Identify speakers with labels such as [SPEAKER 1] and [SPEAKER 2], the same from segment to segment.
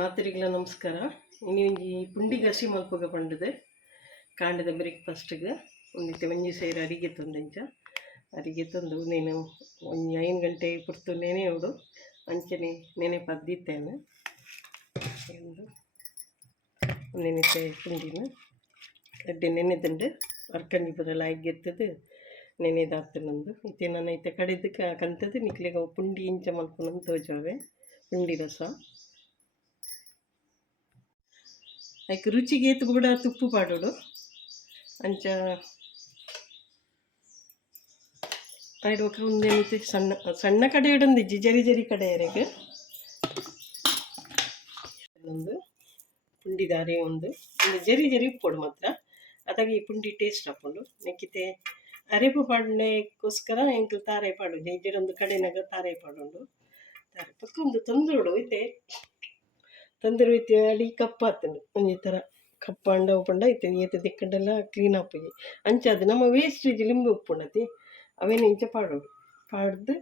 [SPEAKER 1] ಮಾತರಿಗಳ ನಮಸ್ಕಾರ. ಇನ್ನು ಈ ಪುಂಡಿ ಗಸಿ ಮಲ್ಪಗ ಪಂಡದು. ಕಾಂಡದ ಬ್ರೇಕ್ಫಾಸ್ಟ್ಗೆ ಒಂದಿತ್ತೆ ಒಂಜಿ ಸೇರಿ ಅಡಿಗೆ ತಂದಂಚ. ಅಡಿಗೆ ತಂದು ನೀನು ಒಂಜಿ ಐದು ಗಂಟೆ ಪುರ್ತು ನೆನೆ ಉಡು. ಅಂಚನೆ ನೆನೆ ಪದ್ದಿತ್ತೇನೆ. ಎಂದು ನೆನೆತೆ ಪುಂಡಿನ ಅಡ್ಡೆ ನೆನೆದಂಡು ಅರ್ಕಂಜಿ ಬರಲ್ಲ ಎತ್ತದು ನೆನೆದಾಗ್ತನಂದು ಇತ್ತೆ ನನ್ನ ಐತೆ ಕಡೆದಕ್ಕೆ ಕಂತದ್ದು ನಿಕ್ಲಿಗೆ ಪುಂಡಿ ಇಂಚ ಮಲ್ಕೊಂಡು ತೋಜಾವೆ. ಪುಂಡಿ ರಸ. ಐಕ್ ರುಚಿಗೆ ಏತು ಕೂಡ ತುಪ್ಪು ಪಾಡೋಡು ಅಂಚ ಆಯ್ಡು ಒಂದೇನಿತ್ತು ಸಣ್ಣ ಸಣ್ಣ ಕಡೆ ಇಡೊಂದಿಜ್ಜಿ ಜರಿ ಜರಿ ಕಡೆ ಎರೆಗೆ ಒಂದು ಪುಂಡಿ ದಾರೆ ಒಂದು. ಒಂದು ಜರಿ ಜರಿ ಉಪ್ಪುಡು ಮಾತ್ರ. ಅದಾಗಿ ಈ ಪುಂಡಿ ಟೇಸ್ಟ್ ಹಾಕೊಂಡು, ನೆಕ್ಕಿತೆ ಅರೆಪು ಪಾಡನೆಗೋಸ್ಕರ ಎಂಕ್ಲು ತಾರೆ ಪಾಡು ಒಂದು ಕಡೆನಾಗ ತಾರೆ ಪಾಡುಂಡು. ತಾರೆ ಪಕ್ಕ ಒಂದು ತೊಂದರೋಡು ಐತೆ ತಂದಿರು ಐತಿ ಅಡಿ ಕಪ್ಪ ಆತನು ಒಂಜಿ ಥರ ಕಪ್ಪ ಉಪಂಡ ಐತೆ ಏತ ದಿಕ್ಕಂಡೆಲ್ಲ ಕ್ಲೀನ್ ಆಪಿ ಅಂಚಾದ ನಮ್ಮ ವೇಸ್ಟೇಜ್ ಲಿಂಬೆ ಉಪ್ಪುಂಡತಿ ಅವೇನು ಇಂಚ ಪಾಡು, ಪಾಡ್ದು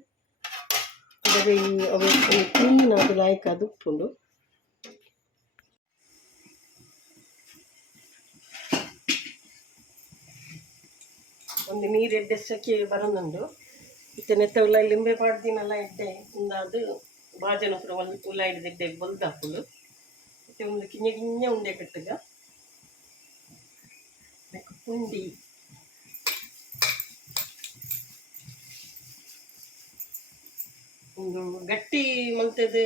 [SPEAKER 1] ಅದೇ ಕ್ಲೀನ್ ಅದು ಲಾಯ್ಕ ಅದು ಉಪ್ಪುಂಡು ಒಂದು ನೀರು ಎಡ್ಡೆ ಸಕ್ಕಿ ಬರೋನುಂಡು ಇತ್ತೆ ನೆತ್ತ ಉಲ್ಲ ಲಿಂಬೆ ಪಾಡ್ದಿನಲ್ಲ ಎಡ್ಡೆ. ಇಂದ ಅದು ಬಾಜನ ಪುರ ಒಂದು ಉಲ್ಲ ಹಿಡಿದು ಎಡ್ಡೆ ಬೊಲ್ದು ಹಾಕುದು ಮತ್ತೆ ಒಂದು ಕಿಂಜ ಕಿಂಜ ಉಂಡೆ ಕಟ್ಟಗ ಪುಂಡಿ. ಒಂದು ಗಟ್ಟಿ ಮಲ್ತದ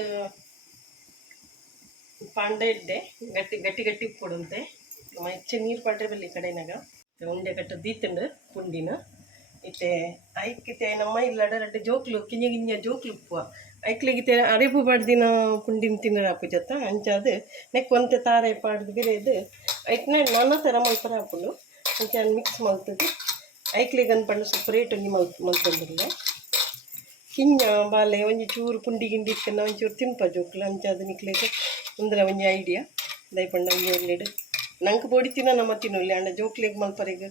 [SPEAKER 1] ಪಾಂಡ ಇಡ್ಡೆ ಗಟ್ಟಿ ಗಟ್ಟಿ ಗಟ್ಟಿ ಕೊಡುಂತೆ ಹೆಚ್ಚು ನೀರು ಪಾಡ್ರೆ ಬಲ್ಲಿ ಕಡೆನಾಗ. ಉಂಡೆ ಕಟ್ಟ ದೀತಂಡು, ಪುಂಡಿನ. ಇತ್ತೆ ಐಕ್ಕೆ ನಮ್ಮ ಇಲ್ಲಡ ರಡ್ಡೆ ಜೋಕ್ಲು ಕಿಂಜ ಗಿಂಜ ಜೋಕ್ಲು ಉಪ್ಪು ಐಕ್ಲಿಗಿತೆ ಅರೆಪು ಬಡ್ದಿನ ಪುಂಡಿನ ತಿನ್ನರ ಆಪುಜತ್ತ ಅಂಚಾದ ನೆಕ್ ಒಂತೆ ತಾರೆ ಪಾಡ್ದು ಬಿರೇದು ಐಕ್ನೆ ನಾನಾ ಥರ ಮಲ್ಪರ ಹಾಕೊಂಡು ಅಂಚ ಮಿಕ್ಸ್ ಮಲ್ತದೆ. ಐಕ್ಲಿಗೆ ಅನ್ಪಂಡು ಸಪ್ರೇಟ್ ಒಂಜಿ ಮಲ್ ಮಲ್ತಂದಿಲ್ಲ ಕಿಂಜ ಬಾಲೆ ಒಂಜಿ ಚೂರು ಪುಂಡಿ ಗಿಂಡಿ ಇತ್ತನ್ನ ಒಂಚೂರು ತಿನ್ಪ ಜೋಕ್ಲ. ಅಂಚಾದ ನಿಕ್ಲಿಗೆ ಒಂದ್ರ ಒಂಜಿ ಐಡಿಯಾ ದಯಪಂಡ ಒಂಜಿ ಒಳ್ಳೆಡು ನಂಗೆ ಬೋಡಿ ತಿನ್ನ ನಮ್ಮ ತಿನ್ನೊಲ್ಲಿ. ಅಂಡ ಜೋಕ್ಲಿಗೆ ಮಲ್ಪರಿಗೆ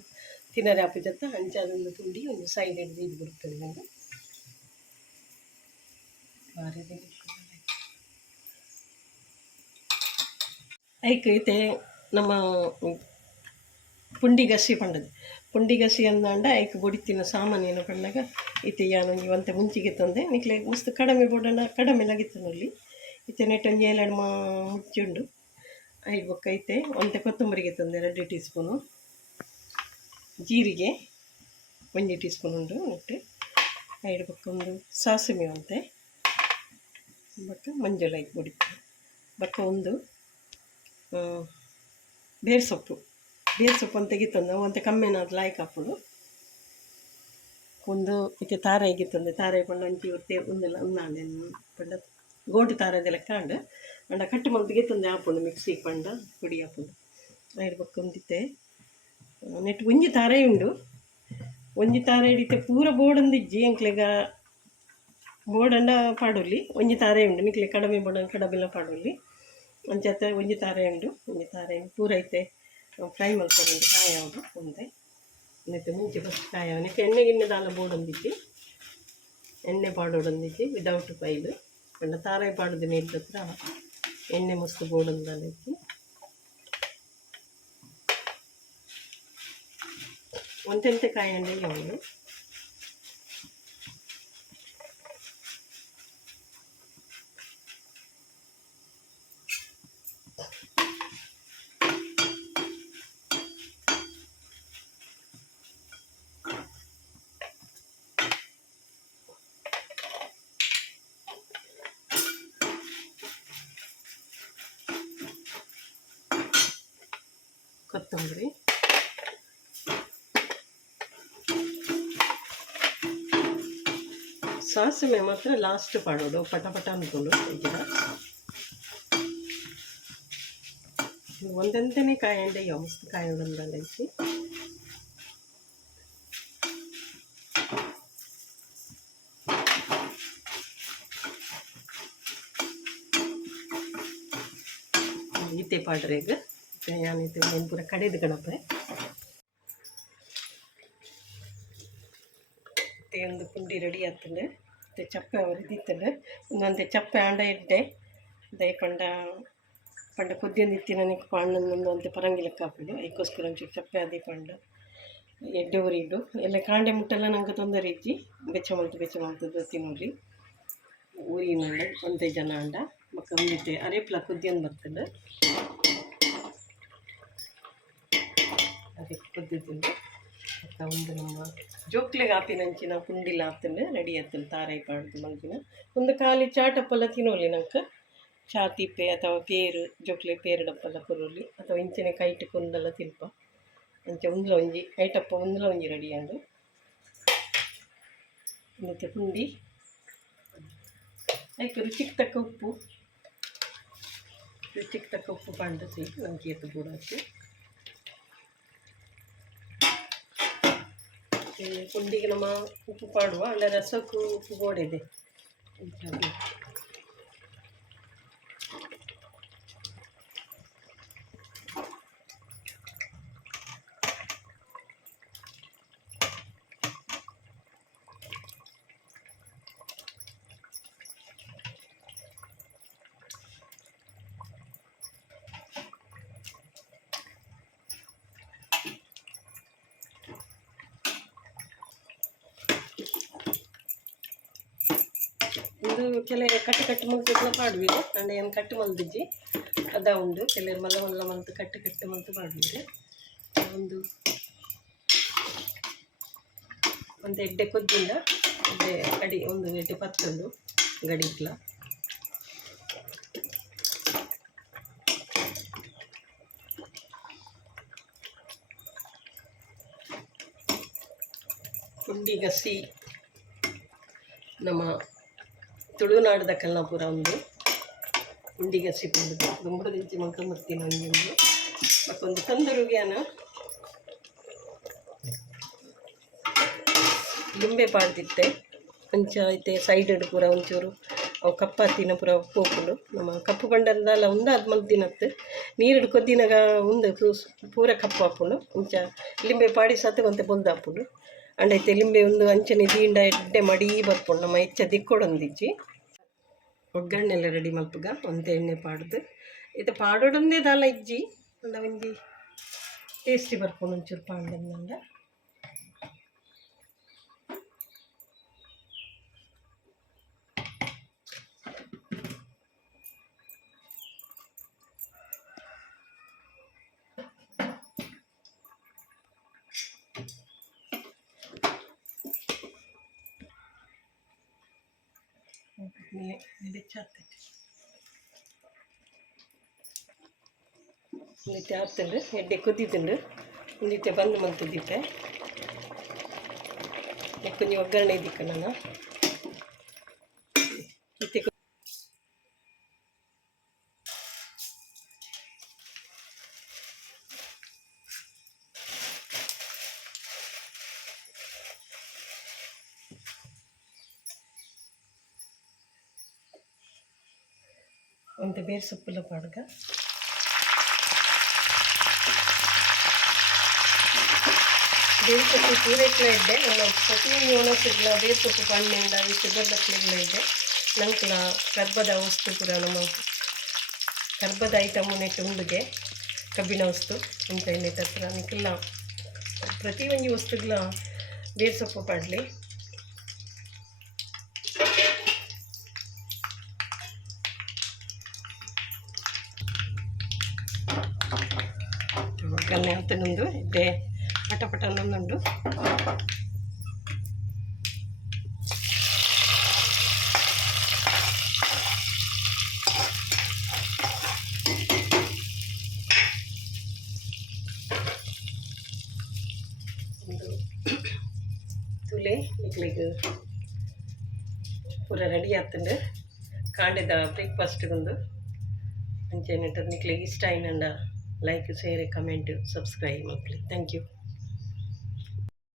[SPEAKER 1] ತಿನ್ನರೆ ಆಪುಜತ್ತ ಅಂಚಾದೊಂದು ಪುಂಡಿ ಒಂದು ಸೈಡ್ ಹಿಡಿದು ಇದು ಬರ್ತದೆ ನಂಗೆ ಐಕ್ ನಮ್ಮ ಪುಂಡಿ ಗಸಿ ಪಂಡದು ಪುಂಡಿ ಗಸಿ ಅಂದಾಂಡ ಐಕ್ ಸಾಮಾನು ಏನು ಪಂಡಾಗ ಇತ್ತೆ ಯಾನು ಇವಂತೆ ಮುಂಚಿಗೆ ತಂದೆ. ನಿಕ್ಲೆ ಮಸ್ತ್ ಕಡಿಮೆ ಬೋಡನ, ಕಡಿಮೆ ಲಗಿತ್ತನಲ್ಲಿ ಇತ್ತೆ ನೆಟ್ಟೊಂದು ಮಾ ಮುಚ್ಚಿಂಡು. ಐದು ಬೊಕ್ಕ ಐತೆ, ಒಂತೆ ಕೊತ್ತಂಬರಿಗೆ ತಂದೆ ಎರಡು ಟೀ ಸ್ಪೂನು ಜೀರಿಗೆ ಒಂದು ಟೀ ಸ್ಪೂನ್ ಉಂಡು ನೆಟ್ಟು. ಐದು ಬೊಕ್ಕ ಒಂದು ಸಾಸಿವೆ ಅಂತೆ. ಬೊಕ್ಕ ಮಂಜುಳ ಹಾಕ್ಬಿಡಿ ಮತ್ತು ಒಂದು ಬೇರ್ ಸೊಪ್ಪು. ಬೇರ್ ಸೊಪ್ಪು ಅಂತ ತೆಗಿತಂದು ಅವು ಅಂತ ಕಮ್ಮಿನಾದ ಲಾಯ್ಕ್ ಹಾಕೋದು ಒಂದು ಇತ್ತೆ ತಾರೆ ಆಗಿತ್ತಂದೆ ತಾರೆ ಪಂಡ ಅಂಚಿ ಒತ್ತೆ ಒಂದೆಲ್ಲ ಉನ್ನಾಳೆ ಪಂಡ ಗೋಟು ತಾರದೆಲ್ಲ ಕಾಂಡು. ಅಂಡ ಕಟ್ಟು ಮಲ್ತಿಗೆ ತಂದೆ ಹಾಪುಂಡು ಮಿಕ್ಸಿ ಪಂಡ ಪುಡಿ ಹಾಪುಂಡು ಇಡ್ಬೇಕು ಬೊಕ್ಕ ಒಂದಿತ್ತೆ ನೆಟ್ ಒಂಜಿ ತಾರೆ ಉಂಡು. ಒಂಜಿ ತಾರೆ ಹಿಡಿತೆ ಪೂರ ಬೋಡಂದಿಜ್ಜಿ ಎಂಕ್ಲೆಗ ಬೋಡಂಡ ಪಾಡೊಲ್ಲಿ ಒಂಜಿ ತಾರೆ ಉಂಡು ನಿಕ್ಲೆ ಕಡಿಮೆ ಬೋಡ ಕಡಬೆಲ್ಲ ಪಾಡೊಲ್ಲಿ ಅಂಚತ್ತ ಒಂಜಿ ತಾರೆ ಉಂಡು ಒಂಜಿ ತಾರೆ ಪೂರ ಐತೆ ಫ್ರೈ ಮಲ್ಕೊಂಡು ಕಾಯ ಉಂಡು ಒಂದೆ. ನೆತ್ತೆ ಮುಂಚೆ ಫಸ್ಟ್ ಕಾಯ ನೆಕ್ಕೆ ಎಣ್ಣೆ ಗಿಣ್ಣೆ ದಾಲ ಬೋಡೊಂದಿಜ್ಜಿ ಎಣ್ಣೆ ಪಾಡೋಡೊಂದಿಜ್ಜಿ ವಿದೌಟ್ ಪೈಲು ಪಂಡ ತಾರೆ ಪಾಡುದು ನೀರು ಹತ್ರ ಎಣ್ಣೆ ಮಸ್ತ್ ಬೋಡೊಂದಾಲ ಒಂದೆಂತೆ ಒಂತೆಂತೆ ಕಾಯಿ ಅಂಡೆ ಅವನು ಕೊತ್ತಂಬರಿ. ಸಾಸಿವೆ ಮಾತ್ರ ಲಾಸ್ಟ್ ಪಾಡೋದು ಪಟ ಪಟ ಅಂದ್ಕೊಂಡು ಈಗ ಒಂದೊಂದನೇ ಕಾಯಿ ಅಂಡೆ ಮಸ್ತ್ ಕಾಯಿ ಒಂದಲ್ಲ ಐತಿ ಈತೆ ಪಾಡ್ರೆಗ ಯಾನೈತೆ ಏನು ಪೂರ ಕಡೆದು ಗಣಪ ಒಂದು ಪುಂಡಿ ರೆಡಿ ಆತಂಡೆ ಮತ್ತು ಚಪ್ಪೆ ಅವರಿದ್ದಿತ್ತಂಡೆ ಇನ್ನೊಂದು ಚಪ್ಪೆ ಅಂಡ ಇಡ್ಡೆ ದಯ ಪಂಡ ಪಂಡ ಕೊದ್ದಿಯೊಂದಿತ್ತಿನ ನನಗೆ ಪಾಂಡೊಂದೊಂದು ಅಂತ ಪರಂಗಿಲಕ್ಕ ಹಾಕುದು ಅದಕ್ಕೋಸ್ಕರ ಒಂಚೂರು ಚಪ್ಪೆ ಆದಿ ಪಂಡ. ಎಡ್ಡೆ ಉರಿಡು ಎಲ್ಲ ಕಾಂಡೆ ಮುಟ್ಟೆಲ್ಲ ನಂಗೆ ತೊಂದರೆ ಇಜ್ಜಿ ಬೆಚ್ಚ ಮಲ್ತು ಬೆಚ್ಚ ಮಲ್ತದ್ದು ತಿನ್ನೋರಿ ಊರಿನಂಡ ಒಂದೇ ಜನ ಅಂಡ. ಮಕ್ಕ ಅರೇಪ್ಲ ಕುದ್ದಿಯನ್ನು ಬರ್ತದೆ. ಅದೇ ಕುದ್ದಿದ್ದು ಮತ್ತ ಒಂದು ನಮ್ಮ ಜೋಕ್ಲೆಗೆ ಆಪಿನಂಚಿನ ಪುಂಡಿಲ ಆತನ ರೆಡಿ ಆತಂಡು ತಾರಾಯಿ ಪಾಡ್ದು ಮಂಚಿನ ಒಂದು ಖಾಲಿ ಚಾಟಪ್ಪಲ್ಲ ತಿನ್ನೋಲಿ ನಂಗೆ? ಚಾ ತಿಪ್ಪೆ ಅಥವಾ ಪೇರು, ಜೋಕ್ಲೆ ಪೇರು ಡಪ್ಪಲ್ಲ ಕೊರೋಲಿ ಅಥವಾ ಇಂಚಿನ ಕೈಟ್ ಕುಂದೆಲ್ಲ ತಿನ್ಪ. ಅಂಚೆ ಒಂದ್ಲ ಒಂಜಿ ಐಟಪ್ಪ ಒಂದ್ಲ ಒಂಜಿ ರೆಡಿ ಆಂಡು ಮತ್ತು ಪುಂಡಿ. ಆಯ್ತು, ರುಚಿಗೆ ತಕ್ಕ ಉಪ್ಪು. ರುಚಿಗೆ ತಕ್ಕ ಉಪ್ಪು ಪಾಂಡು ಸಿ ನಮ್ಗೆ ಎತ್ತು ಕೂಡ ಹಾಕಿ ಈ ಪುಂಡಿಗೆ ನಮ್ಮ ಉಪ್ಪು ಪಾಡುವ ಅಲ್ಲ ರಸಕ್ಕೂ ಉಪ್ಪು ಗೋಡಿದೆ ಹಾಗೆ ಇದು ಕಟ್ಟಿ ಕಟ್ಟಿ ಮಲ್ತಿದ್ಲ ಪಾಡುವಿರು ಅಂಡ ಏನು ಕಟ್ಟು ಮಲ್ದಿಜ್ಜಿ ಅದ ಉಂಡು. ಕೆಲವರು ಮಲ್ಲ ಮಲ್ಲ ಮಲ್ತು ಕಟ್ಟಿ ಕಟ್ಟು ಮಲ್ತು ಮಾಡುವಿರಿ ಒಂದು ಒಂದು ಎಡ್ಡೆ ಕೊದ್ದಿಂದ ಎಡ್ಡೆ ಗಡಿ ಒಂದು ಎಡ್ಡೆ ಪತ್ತೊಂದು ಗಡಿಗ್ಲ ಪುಂಡಿ ಗಸಿ ನಮ್ಮ ತುಳುನಾಡದ ಕಲ್ಲಾಪುರ ಒಂದು ಹಿಂಡಿಗೆ ಸಿಪ್ಪುಂಡು ದುಂಬುಡು ದಿಂಚಿ ಮಂಕ ಮರ್ತೀನಿ ಒಂದೊಂದು ಮತ್ತೊಂದು ತಂದರುಗ್ಯಾನ ಲಿಂಬೆ ಪಾಡ್ದಿತ್ತೆ ಅಂಚ ಸೈಡ್ ಪೂರ ಒಂಚೂರು, ಅವು ಕಪ್ಪಾತಿನ ಪೂರ ಪೋಪುಂಡು ನಮ್ಮ ಕಪ್ಪು ಬಂಡರ್ದಲ್ಲ ಉಂದಾದ ತಿನ್ನತ್ತೆ ನೀರು ಕೊದ್ದಿನಾಗ ಉಂದು ಪೂರ ಕಪ್ಪು ಅಂಚ ಲಿಂಬೆ ಪಾಡಿ ಸತ್ತು ಒಂತೆ ಬೊಂದು ಅಂಡೈತೆ ಲಿಂಬೆ ಒಂದು ಅಂಚನೆ ದೀಂಡ ಎಡ್ಡೆ ಮಡಿ ಬರ್ಪುಂಡು ನಮ್ಮ ಹೆಚ್ಚ ದಿಕ್ಕೊಡೊಂದಿಜ್ಜಿ ಒಗ್ಗರಣೆಲ್ಲ ರೆಡಿ ಮಲ್ಪುಗ ಒಂತೆ ಎಣ್ಣೆ ಪಾಡ್ದು ಇದು ಪಾಡೋಡೊಂದೇ ದಾಲ ಇಜ್ಜಿ ಅಂಡ ಒಂಜಿ ಟೇಸ್ಟಿ ಬರ್ಕೊಂಡು ಒಂಚೂರು ಪಾಂಡಂದ ಬೆಚ್ಚಾಗ್ತೈತೆ ಆತುಂಡು ಎಡ್ಡೆ ಕುದ್ದಿದ್ದುಂಡು ಒಂದಿತ್ತೆ ಬಂದು ಮಲ್ತದಿತ್ತೆ ಕೊಂಚ ಒಗ್ಗರಣೆ ಇದ್ದಿಕ್ಕ ನಾನು ಒಂದು ಬೇರೆ ಸೊಪ್ಪುಲ ಪಾಡ್ಗ ಬೇರೆ ಸೊಪ್ಪು ಪೂರೈಕೆ ಇದ್ದೆ ನಾನು ಪ್ರತಿಯೊಂದು ಒಣಸಿಗ್ಲ ಬೇರೆ ಸೊಪ್ಪು ಪಣ್ಣಿಂದ ಈ ಶುಗರ್ ದಕ್ಕಲಿಗ್ಲ ಇದ್ದೆ ನಂಕಲ ಗರ್ಭದ ವಸ್ತು ಪೂರ ನಮ್ಮ ಗರ್ಭದ ಐಟಮ್ ನೆಟ್ಟು ಉಂಡುಗೆ ಕಬ್ಬಿಣ ವಸ್ತು ಅಂತ ಎಣ್ಣೆ ಹತ್ರ ನಿಕ್ಕೆಲ್ಲ ಪ್ರತಿಯೊಂದು ವಸ್ತುಗಳ ಬೇರೆ ಸೊಪ್ಪು ಪಾಡಲಿ ಒಗ್ಗರಣೆ ನಮ್ಮದು ಇದೆ ಪಟ ಪಟ ನಮ್ಮದು ತುಲೆ ಇಕ್ಲಿಗೆ ಪೂರ ರೆಡಿ ಆತಂಡು ಕಾಂಡೆದ ಬ್ರೇಕ್ಫಾಸ್ಟ್ಗೊಂದು ಅಂಚೆನೆ ನಿಕ್ಲಿಗೆ ಇಷ್ಟ ಆಯ್ನಂಡ లైక్ షేర్ కమెంట్ సబ్స్క్రైబ్. మళ్ళీ థ్యాంక్ యూ.